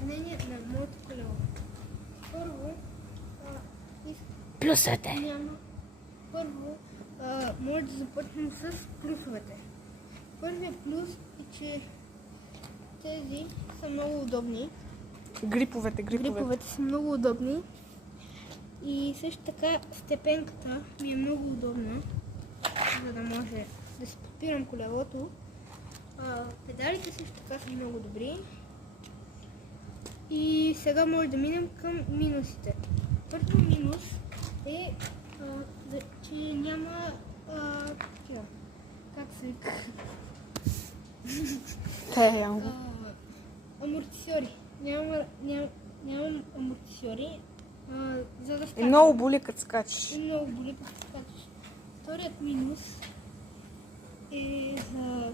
сравнение на моето колело. Първо, Плюсовете. Първо, може да започнем с плюсовете. Първият плюс е, че тези са много удобни. Гриповете. Са много удобни. И също така степенката ми е много удобна, за да може да си подпирам колелото. Педалите също така са много добри. И сега може да минем към минусите. Първо минус е, че няма как се вика? Амортисьори. Нямам амортисьори. За да И много боли като скачаш. Вторият минус е за